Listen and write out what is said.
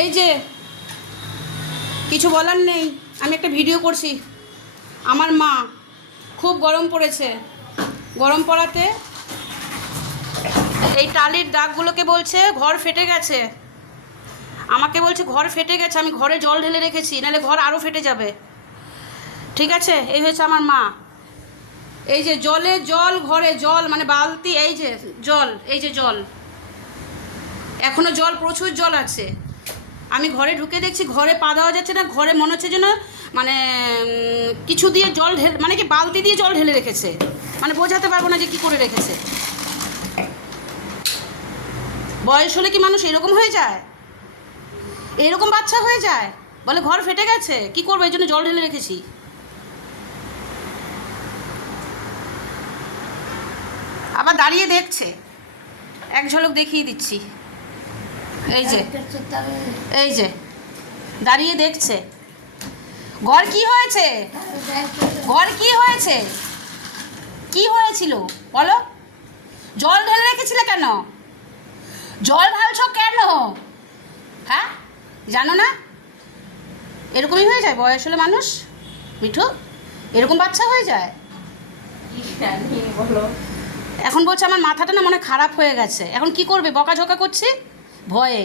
এই যে কিছু বলার নেই, আমি একটা ভিডিও করছি। আমার মা খুব গরম পড়েছে, গরম পড়াতে এই টালির দাগগুলোকে বলছে ঘর ফেটে গেছে, আমাকে বলছে ঘর ফেটে গেছে, আমি ঘরে জল ঢেলে রেখেছি, নাহলে ঘর আরও ফেটে যাবে। ঠিক আছে, এই হয়েছে আমার মা। এই যে জল ঘরে জল, মানে বালতি, এই যে জল, এই যে জল, এখনও জল, প্রচুর জল আছে। আমি ঘরে ঢুকে দেখছি ঘরে পা দেওয়া যাচ্ছে না, ঘরে মনে হচ্ছে যেন মানে কিছু দিয়ে জল ঢেলে, মানে কি বালতি দিয়ে জল ঢেলে রেখেছে, মানে বোঝাতে পারবো না যে কী করে রেখেছে। বয়স হলে কি মানুষ এরকম হয়ে যায়? এরকম বাচ্চা হয়ে যায়? বলে ঘর ফেটে গেছে, কি করবো, এই জন্য জল ঢেলে রেখেছি। আবার দাঁড়িয়ে দেখছে, এক ঝলক দেখিয়ে দিচ্ছি। এই যে এই যে দাঁড়িয়ে দেখছে। ঘর কি হয়েছে, ঘর কি হয়েছে, কি হয়েছিল বলো? জল ঢেলে রেখেছিলে কেন? জল ঢালছো কেন? হ্যাঁ, জানো না? এরকমই হয়ে যায় বয়স হলে মানুষ। মিঠু, এরকম বাচ্চা হয়ে যায়। বলো। এখন বলছে আমার মাথাটা না মনে খারাপ হয়ে গেছে। এখন কি করবে, বকাঝকা করছি ভয়ে।